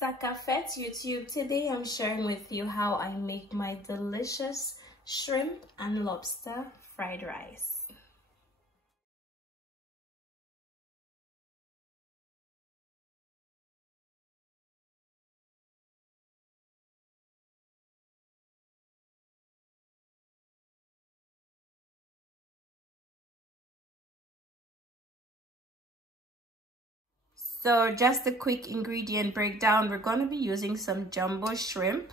Sakafet YouTube, today I'm sharing with you how I make my delicious shrimp and lobster fried rice. So just a quick ingredient breakdown. We're going to be using some jumbo shrimp.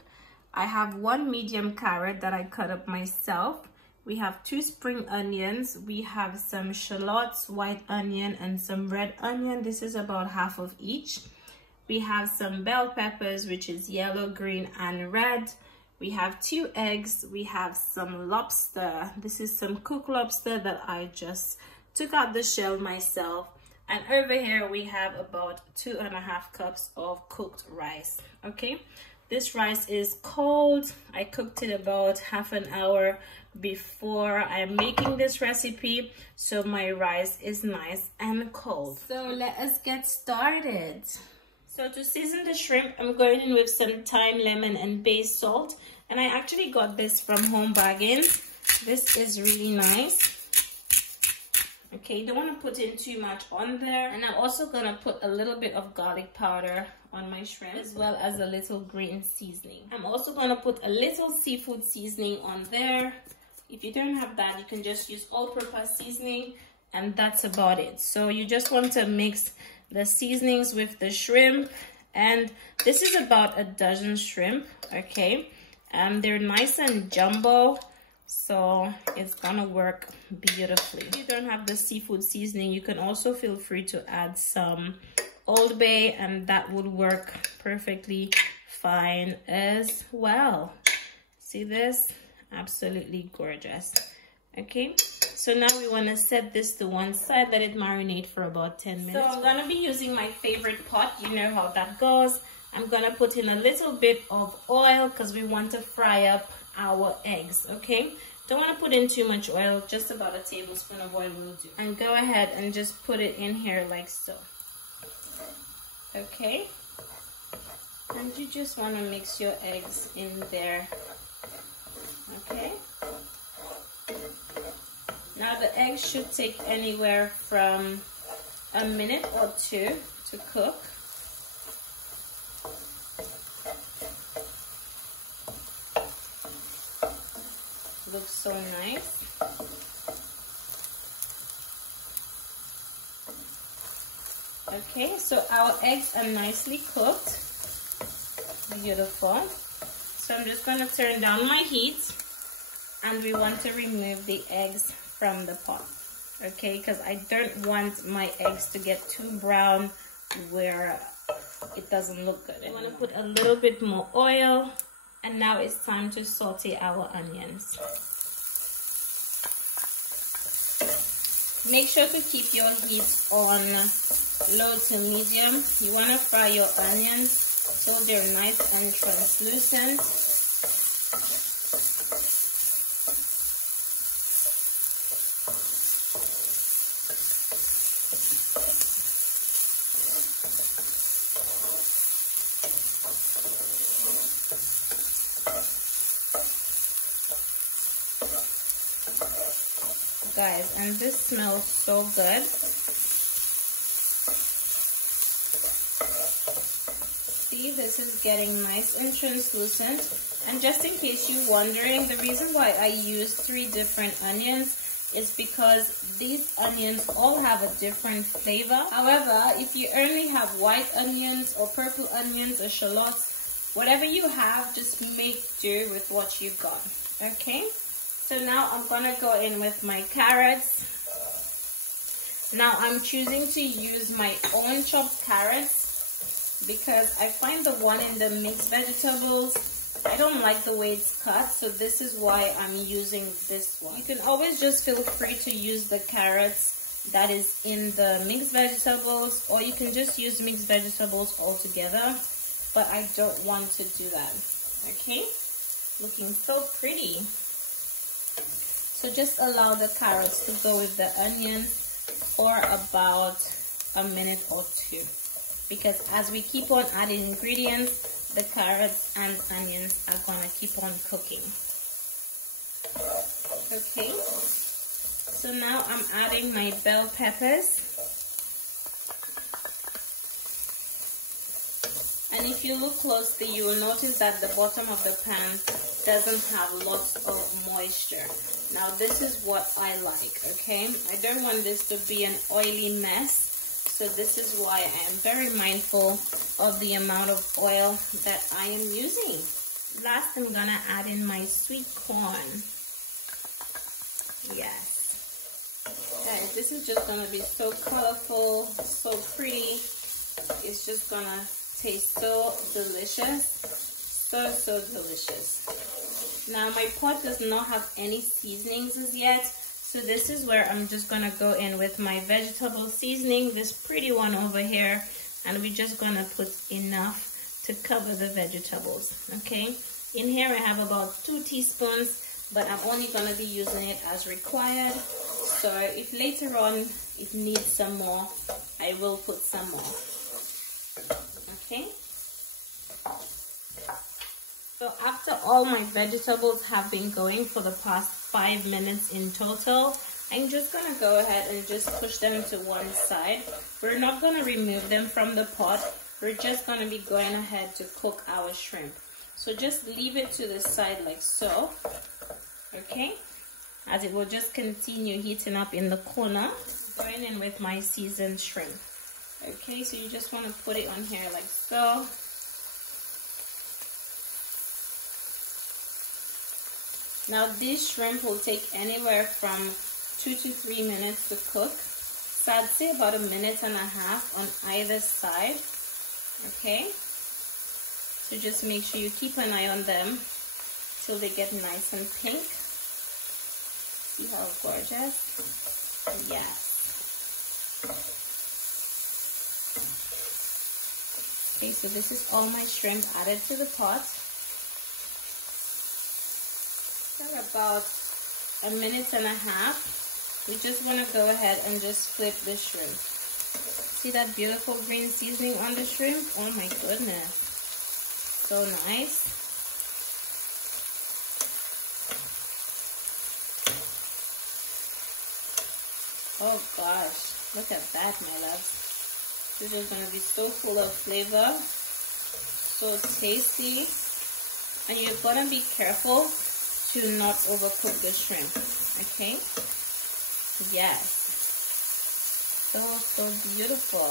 I have 1 medium carrot that I cut up myself. We have 2 spring onions. We have some shallots, white onion, and some red onion. This is about half of each. We have some bell peppers, which is yellow, green, and red. We have 2 eggs. We have some lobster. This is some cooked lobster that I just took out the shell myself. And over here we have about 2.5 cups of cooked rice. Okay, this rice is cold. I cooked it about half an hour before I'm making this recipe, so my rice is nice and cold. So let us get started. So to season the shrimp, I'm going in with some thyme, lemon, and bay salt. And I actually got this from Home Bargain. This is really nice. Okay, you don't want to put in too much on there. And I'm also going to put a little bit of garlic powder on my shrimp, as well as a little green seasoning. I'm also going to put a little seafood seasoning on there. If you don't have that, you can just use all-purpose seasoning, and that's about it. So you just want to mix the seasonings with the shrimp, and this is about a dozen shrimp. Okay, they're nice and jumbo, so it's gonna work beautifully. If you don't have the seafood seasoning, you can also feel free to add some Old Bay, and that would work perfectly fine as well. See this? Absolutely gorgeous. Okay, so now we want to set this to one side, let it marinate for about 10 minutes. So I'm gonna be using my favorite pot. You know how that goes. I'm gonna put in a little bit of oil because we want to fry up our eggs. Okay, don't want to put in too much oil, just about a tablespoon of oil will do. And go ahead and just put it in here like so. Okay, and you just want to mix your eggs in there. Okay, now the eggs should take anywhere from a minute or 2 to cook. Looks so nice. Okay, so our eggs are nicely cooked. Beautiful. So I'm just going to turn down my heat, and we want to remove the eggs from the pot. Okay, because I don't want my eggs to get too brown where it doesn't look good. I want to put a little bit more oil. And now it's time to saute our onions. Make sure to keep your heat on low to medium. You want to fry your onions till they're nice and translucent. Guys, and this smells so good. See, this is getting nice and translucent. And just in case you're wondering, the reason why I use 3 different onions is because these onions all have a different flavor. However, if you only have white onions or purple onions or shallots, whatever you have, just make do with what you've got. Okay? So now I'm gonna go in with my carrots. Now I'm choosing to use my own chopped carrots because I find the one in the mixed vegetables, I don't like the way it's cut, so this is why I'm using this one. You can always just feel free to use the carrots that is in the mixed vegetables, or you can just use mixed vegetables altogether, but I don't want to do that. Okay, looking so pretty. So just allow the carrots to go with the onions for about a minute or 2. because as we keep on adding ingredients, the carrots and onions are gonna keep on cooking. Okay, so now I'm adding my bell peppers. And if you look closely, you will notice that the bottom of the pan doesn't have lots of moisture. Now this is what I like, okay? I don't want this to be an oily mess, so this is why I am very mindful of the amount of oil that I am using. Last, I'm gonna add in my sweet corn. Yes. Guys, this is just gonna be so colorful, so pretty. It's just gonna taste so delicious, so delicious. Now my pot does not have any seasonings as yet, so this is where I'm just gonna go in with my vegetable seasoning, this pretty one over here, and we're just gonna put enough to cover the vegetables. Okay, in here I have about 2 teaspoons, but I'm only gonna be using it as required. So if later on it needs some more, I will put some more. Okay, so after all my vegetables have been going for the past 5 minutes in total, I'm just gonna go ahead and just push them to one side. We're not gonna remove them from the pot. We're just gonna be going ahead to cook our shrimp. So just leave it to the side like so, okay, as it will just continue heating up in the corner. Going in with my seasoned shrimp. Okay, so you just want to put it on here like so. Now this shrimp will take anywhere from 2 to 3 minutes to cook. So I'd say about 1.5 minutes on either side. Okay, so just make sure you keep an eye on them till they get nice and pink. See how gorgeous? Yes. Okay, so this is all my shrimp added to the pot. For about 1.5 minutes, we just want to go ahead and just flip the shrimp. See that beautiful green seasoning on the shrimp? Oh my goodness, so nice. Oh gosh, look at that, my loves. This is going to be so full of flavor, so tasty, and you're going to be careful to not overcook the shrimp, okay? Yes, so beautiful.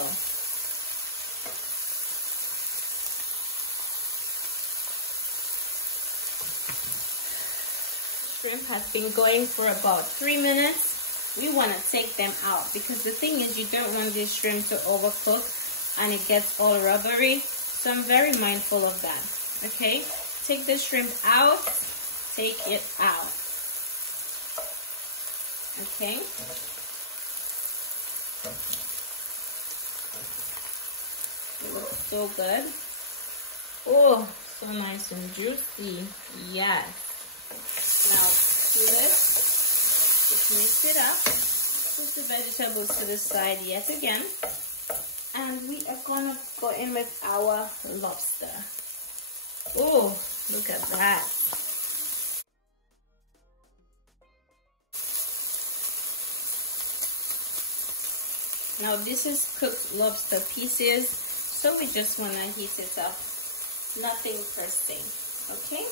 Shrimp has been going for about 3 minutes. We want to take them out because the thing is, you don't want this shrimp to overcook and it gets all rubbery. So I'm very mindful of that. Okay, take the shrimp out, take it out. Okay. It looks so good. Oh, so nice and juicy. Yes. Now, do this. Just mix it up, put the vegetables to the side yet again, and we are gonna go in with our lobster. Oh, look at that. Now this is cooked lobster pieces, so we just wanna heat it up, nothing first thing, okay?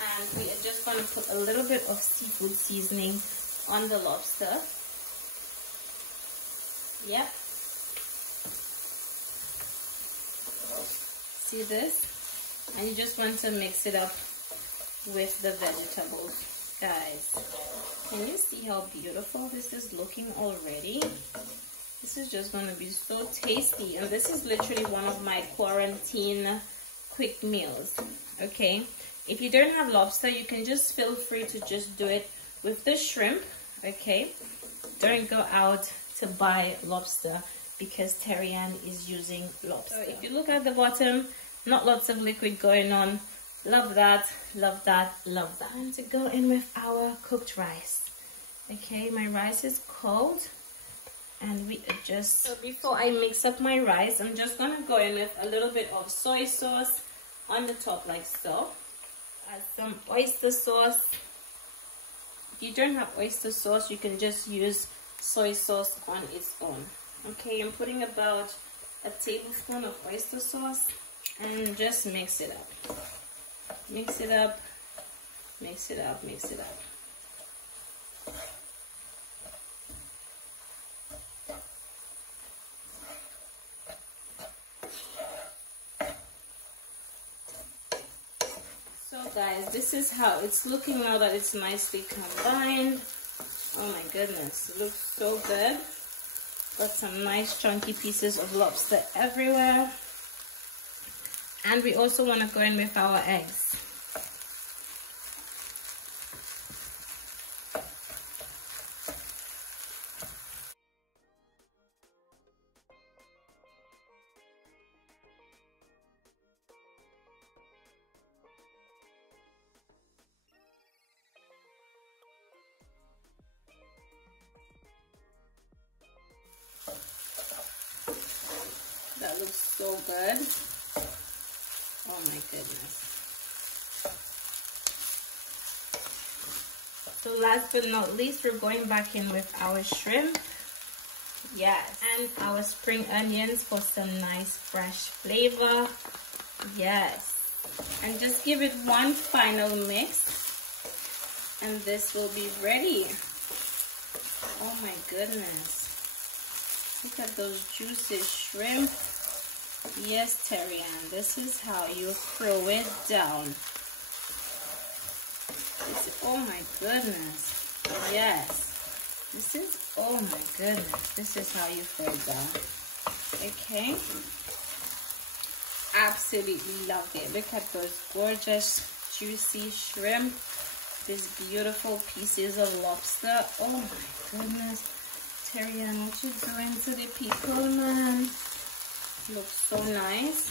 And we are just going to put a little bit of seafood seasoning on the lobster. Yep. See this? And you just want to mix it up with the vegetables. Guys, can you see how beautiful this is looking already? This is just going to be so tasty. And this is literally one of my quarantine quick meals. Okay? If you don't have lobster, you can just feel free to just do it with the shrimp, okay? Don't go out to buy lobster because Terri-Ann is using lobster. So if you look at the bottom, not lots of liquid going on. Love that, love that, love that. And to go in with our cooked rice. Okay, my rice is cold. and we adjust. So before I mix up my rice, I'm just gonna go in with a little bit of soy sauce on the top like so. Add some oyster sauce. If you don't have oyster sauce, you can just use soy sauce on its own. Okay, I'm putting about a tablespoon of oyster sauce and just mix it up. Mix it up, mix it up, mix it up. So guys, this is how it's looking now that it's nicely combined. Oh my goodness, it looks so good. Got some nice chunky pieces of lobster everywhere. And we also want to go in with our eggs. That looks so good. Oh my goodness. So last but not least, we're going back in with our shrimp. Yes. And our spring onions for some nice fresh flavor. Yes. And just give it one final mix. And this will be ready. Oh my goodness. Look at those juicy shrimp. Yes, Terri-Ann, this is how you throw it down. Oh my goodness. Yes. This is, oh my goodness. This is how you throw it down. Okay. Absolutely love it. Look at those gorgeous, juicy shrimp. These beautiful pieces of lobster. Oh my goodness. Terri-Ann, what you doing to the people, man? Looks so nice.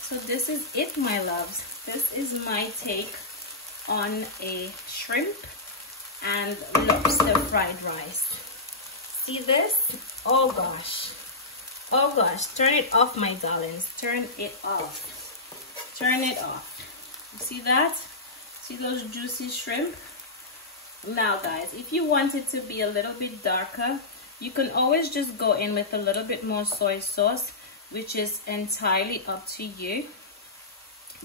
So this is it, my loves. This is my take on a shrimp and lobster fried rice. See this? Oh gosh. Oh gosh. Turn it off, my darlings. Turn it off. Turn it off. You see that? See those juicy shrimp? Now guys, if you want it to be a little bit darker, you can always just go in with a little bit more soy sauce, which is entirely up to you.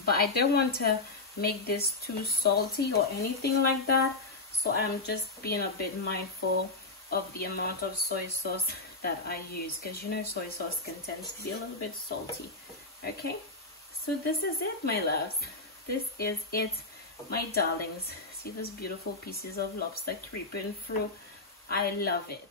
But I don't want to make this too salty or anything like that, so I'm just being a bit mindful of the amount of soy sauce that I use, because you know soy sauce can tend to be a little bit salty. Okay, so this is it, my loves. This is it, my darlings. See those beautiful pieces of lobster creeping through. I love it.